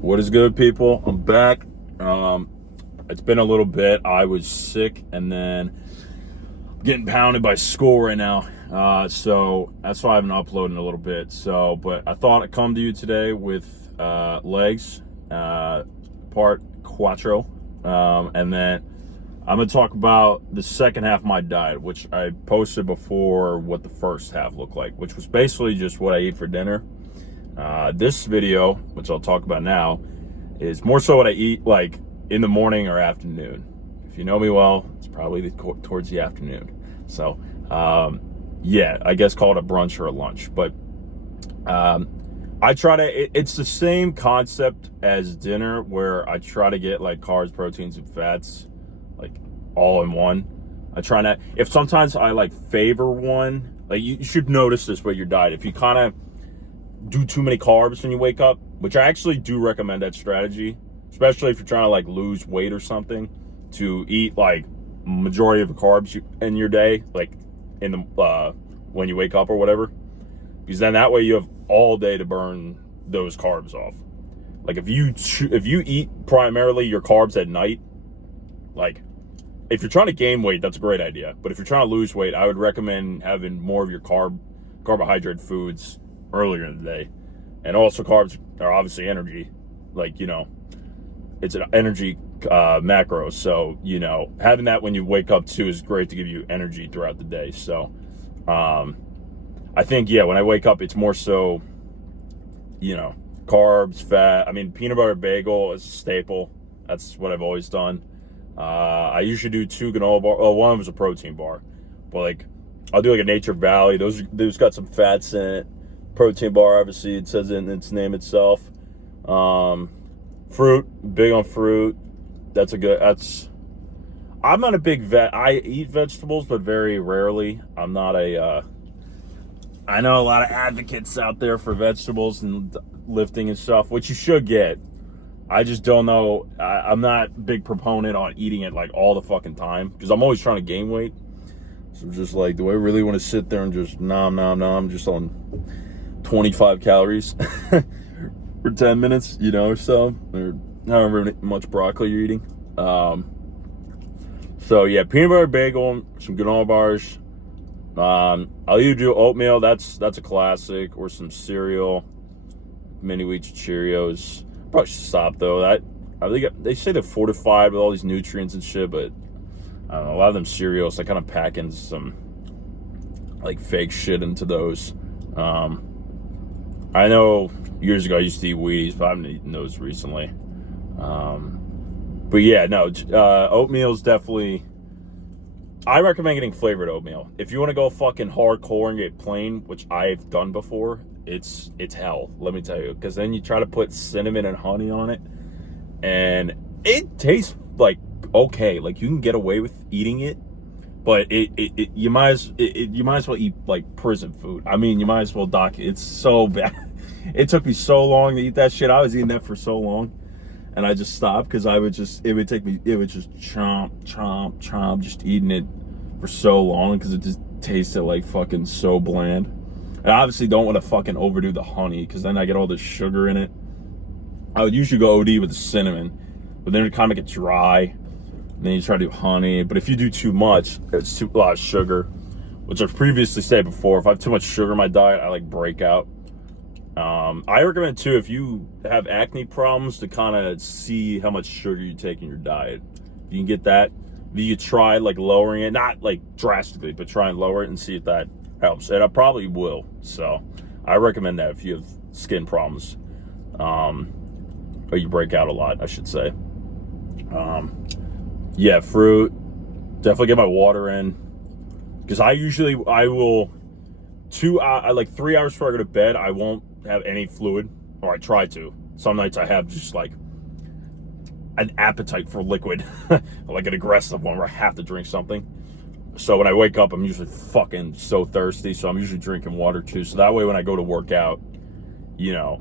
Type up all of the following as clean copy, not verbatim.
What is good, people? I'm back. It's been a little bit. I was sick and then getting pounded by school right now. So that's why I haven't uploaded in a little bit. But I thought I'd come to you today with legs, Pt.4. And then I'm going to talk about the second half of my diet, which I posted before what the first half looked like, which was basically just what I eat for dinner. This video, which I'll talk about now, is more so what I eat like in the morning or afternoon. If you know me well, it's probably towards the afternoon. So, yeah, I guess call it a brunch or a lunch. But I try to, it's the same concept as dinner where I try to get like carbs, proteins, and fats like all in one. I try not, if sometimes I like favor one, like you should notice this with your diet. If you kind of do too many carbs when you wake up, which I actually do recommend that strategy, especially if you're trying to like lose weight or something, to eat like majority of the carbs in your day, like in the when you wake up or whatever, because then that way you have all day to burn those carbs off. Like if you eat primarily your carbs at night, like if you're trying to gain weight, that's a great idea. But if you're trying to lose weight, I would recommend having more of your carbohydrate foods earlier in the day. And also carbs are obviously energy, like, you know, it's an energy macro. So, you know, having that when you wake up too is great to give you energy throughout the day. So I think, yeah, when I wake up, it's more so, you know, carbs, fat. I mean, peanut butter bagel is a staple. That's what I've always done. I usually do 2 granola bars. Oh, one of them is a protein bar, but like I'll do like a Nature Valley. Those got some fats in it. Protein bar, obviously, it says it in its name itself. Fruit, big on fruit. I'm not a big I eat vegetables, but very rarely. I'm not I know a lot of advocates out there for vegetables and lifting and stuff, which you should get. I just don't know. I'm not a big proponent on eating it like all the fucking time, because I'm always trying to gain weight. So I'm just like, do I really want to sit there and just nom just on 25 calories for 10 minutes, you know, or so, or however much broccoli you're eating. So yeah, peanut butter bagel, some granola bars. I'll either do oatmeal, that's a classic, or some cereal, mini wheat Cheerios. Probably should stop though. I think they say they're fortified with all these nutrients and shit, but I don't know, a lot of them cereals, they kind of pack in some like fake shit into those. I know years ago I used to eat Wheaties, but I haven't eaten those recently. But yeah, no, oatmeal's definitely, I recommend getting flavored oatmeal. If you want to go fucking hardcore and get plain, which I've done before, it's hell, let me tell you. Because then you try to put cinnamon and honey on it, and it tastes like okay. Like you can get away with eating it, but you might as well eat like prison food. I mean, you might as well dock it. It's so bad. It took me so long to eat that shit. I was eating that for so long, and I just stopped because it would just chomp, just eating it for so long because it just tasted like fucking so bland. I obviously don't want to fucking overdo the honey because then I get all this sugar in it. I would usually go OD with the cinnamon, but then it kind of get dry. And then you try to do honey, but if you do too much, it's a lot of sugar, which I've previously said before. If I have too much sugar in my diet, I like break out. I recommend too, if you have acne problems, to kind of see how much sugar you take in your diet. You can get that. You try like lowering it, not like drastically, but try and lower it and see if that helps. And I probably will. So I recommend that if you have skin problems, or you break out a lot, I should say. Yeah, fruit. Definitely get my water in, because I will like 3 hours before I go to bed, I won't have any fluid, or I try to. Some nights I have just like an appetite for liquid, like an aggressive one where I have to drink something. So when I wake up, I'm usually fucking so thirsty, so I'm usually drinking water too. So that way when I go to work out, you know,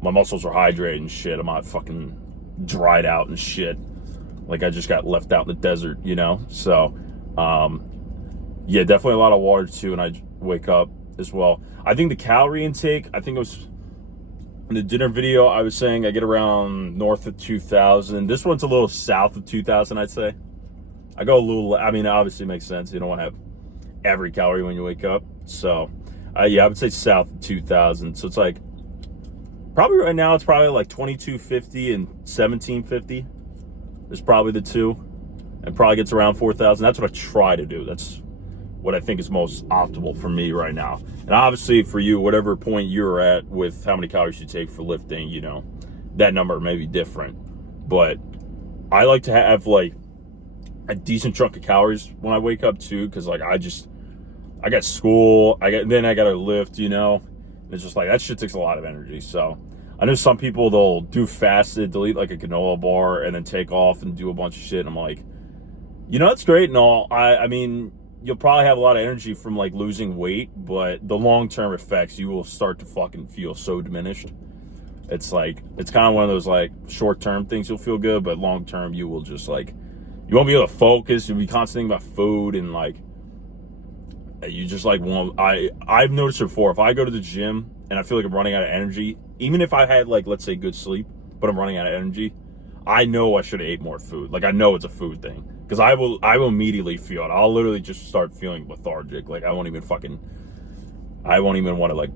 my muscles are hydrated and shit. I'm not fucking dried out and shit, like I just got left out in the desert, you know? So, yeah, definitely a lot of water too when I wake up as well. I think the calorie intake, I think it was In the dinner video, I was saying I get around north of 2,000. This one's a little south of 2,000, I'd say. I go a little, I mean, obviously it makes sense. You don't want to have every calorie when you wake up. So, yeah, I would say south of 2,000. So it's like, probably right now, it's probably like 2,250 and 1,750. There's probably the two. And probably gets around 4,000. That's what I try to do. That's what I think is most optimal for me right now. And obviously for you, whatever point you're at with how many calories you take for lifting, you know, that number may be different. But I like to have like a decent chunk of calories when I wake up too, because like I got school, then I got to lift, you know. And it's just like that shit takes a lot of energy. So I know some people, they'll do fasted, they'll eat like a granola bar and then take off and do a bunch of shit. And I'm like, you know, that's great and all. I mean, you'll probably have a lot of energy from like losing weight, but the long-term effects, you will start to fucking feel so diminished. It's like, it's kind of one of those like short-term things you'll feel good, but long-term you will just like, you won't be able to focus. You'll be constantly thinking about food and like, you just like won't. I've noticed it before. If I go to the gym and I feel like I'm running out of energy, even if I had like, let's say good sleep, but I'm running out of energy, I know I should have ate more food. Like I know it's a food thing. Because I will immediately feel it. I'll literally just start feeling lethargic. Like I won't even want to like,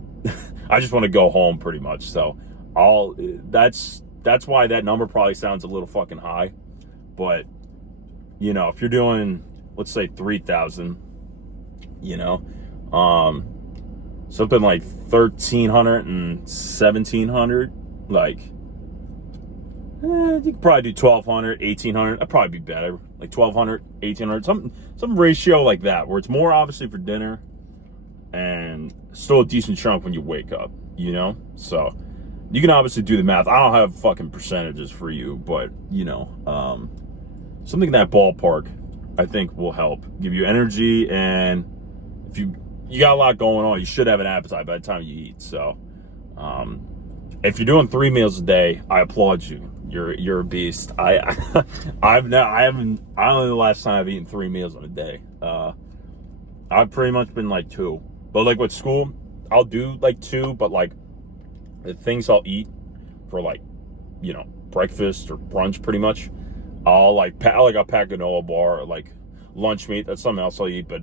I just want to go home pretty much. So that's why that number probably sounds a little fucking high. But, you know, if you're doing, let's say 3,000, you know, something like 1,300 and 1,700, like, you could probably do 1,200, 1,800. That'd probably be better. Like 1,200, 1,800, some ratio like that, where it's more obviously for dinner and still a decent chunk when you wake up, you know? So you can obviously do the math. I don't have fucking percentages for you, but you know, something in that ballpark I think will help give you energy. And if you got a lot going on, you should have an appetite by the time you eat. So if you're doing 3 meals a day, I applaud you. You're a beast. I don't know the last time I've eaten 3 meals in a day. I've pretty much been like 2. But like with school, I'll do like 2, but like the things I'll eat for like, you know, breakfast or brunch pretty much, I'll pack a granola bar or like lunch meat. That's something else I'll eat, but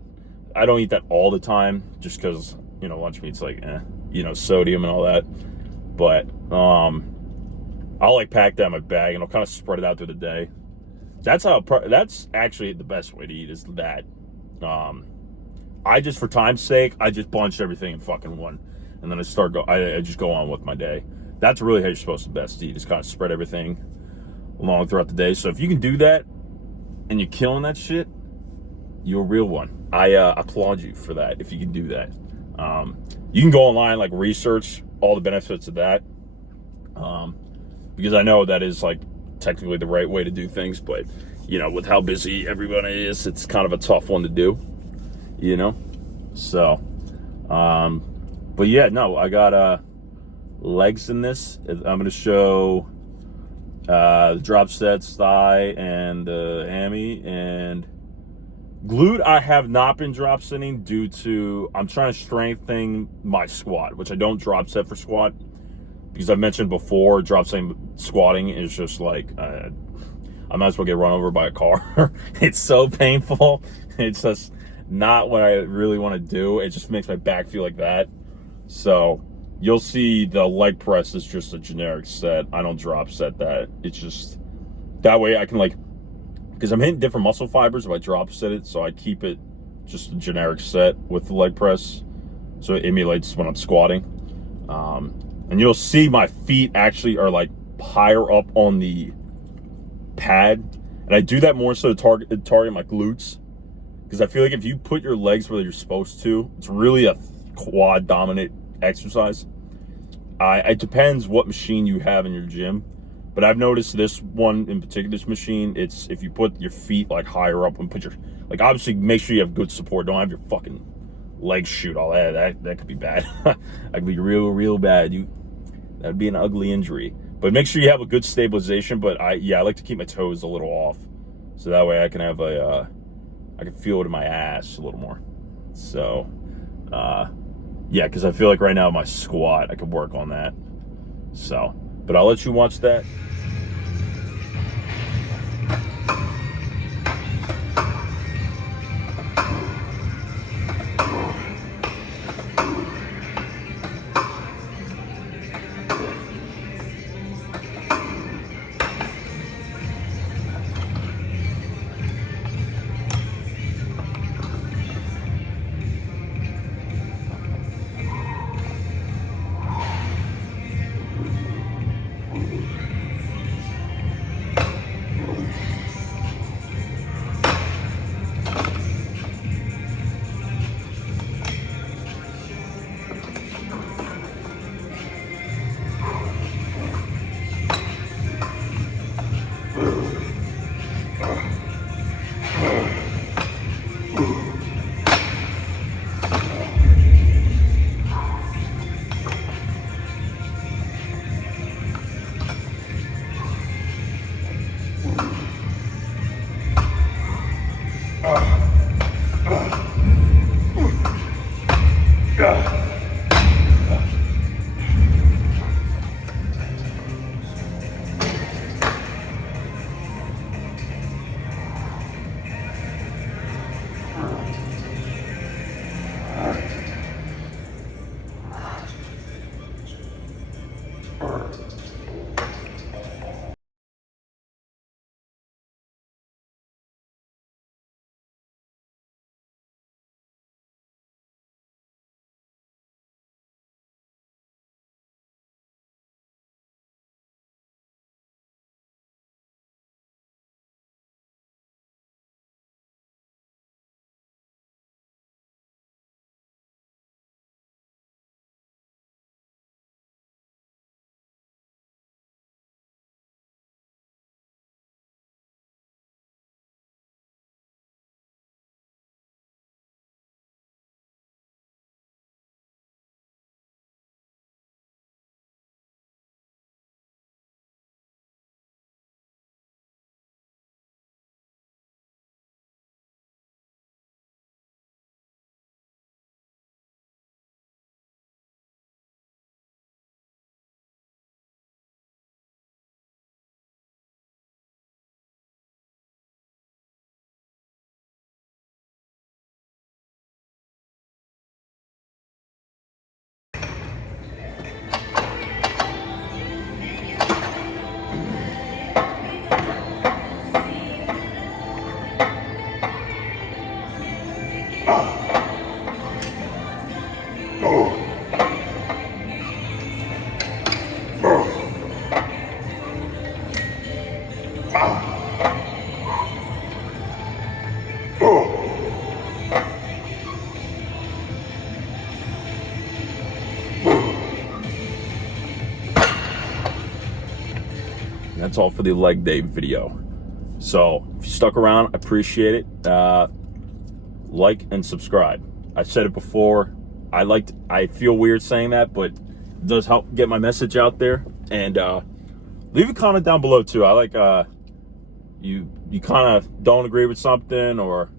I don't eat that all the time just because, you know, lunch meat's like, you know, sodium and all that. But I'll like pack that in my bag and I'll kind of spread it out through the day. That's actually the best way to eat is that. I just, for time's sake, I just bunch everything in fucking one, and then I just go on with my day. That's really how you're supposed to best eat, is kind of spread everything along throughout the day. So if you can do that and you're killing that shit, you're a real one. I applaud you for that if you can do that. You can go online, like research all the benefits of that. Because I know that is like technically the right way to do things, but you know, with how busy everybody is, it's kind of a tough one to do, you know? So, but yeah, no, I got, legs in this. I'm going to show, the drop sets, thigh and, hammy, and glute. I have not been drop setting due to, I'm trying to strengthen my squat, which I don't drop set for squat. Because I've mentioned before, squatting is just like, I might as well get run over by a car. It's so painful. It's just not what I really want to do. It just makes my back feel like that. So you'll see the leg press is just a generic set. I don't drop set that. It's just, that way I can because I'm hitting different muscle fibers if I drop set it. So I keep it just a generic set with the leg press. So it emulates when I'm squatting. And you'll see my feet actually are like higher up on the pad. And I do that more so to target my glutes. Because I feel like if you put your legs where you're supposed to, it's really a quad dominant exercise. It depends what machine you have in your gym. But I've noticed this one in particular, this machine, it's if you put your feet like higher up and put your, like obviously make sure you have good support. Don't have your fucking legs shoot all that. That could be bad. That could be real bad. That'd be an ugly injury. But make sure you have a good stabilization. But I like to keep my toes a little off, so that way I can have I can feel it in my ass a little more. So, yeah, because I feel like right now my squat, I could work on that. So, but I'll let you watch that. That's all for the leg day video. So if you stuck around, I appreciate it. Like and subscribe. I said it before. I feel weird saying that, but it does help get my message out there. And leave a comment down below too. I like you kind of don't agree with something, or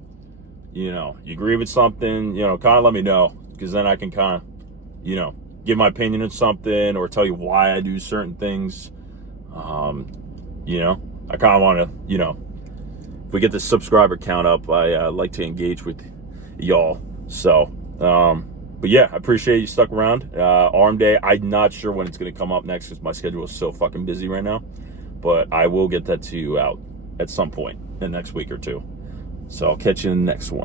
you agree with something. Kind of let me know, because then I can kind of give my opinion on something, or tell you why I do certain things. I kind of want to, if we get the subscriber count up, I like to engage with y'all. So, but yeah, I appreciate you stuck around. Arm day, I'm not sure when it's going to come up next, because my schedule is so fucking busy right now. But I will get that to you out at some point in the next week or two. So I'll catch you in the next one.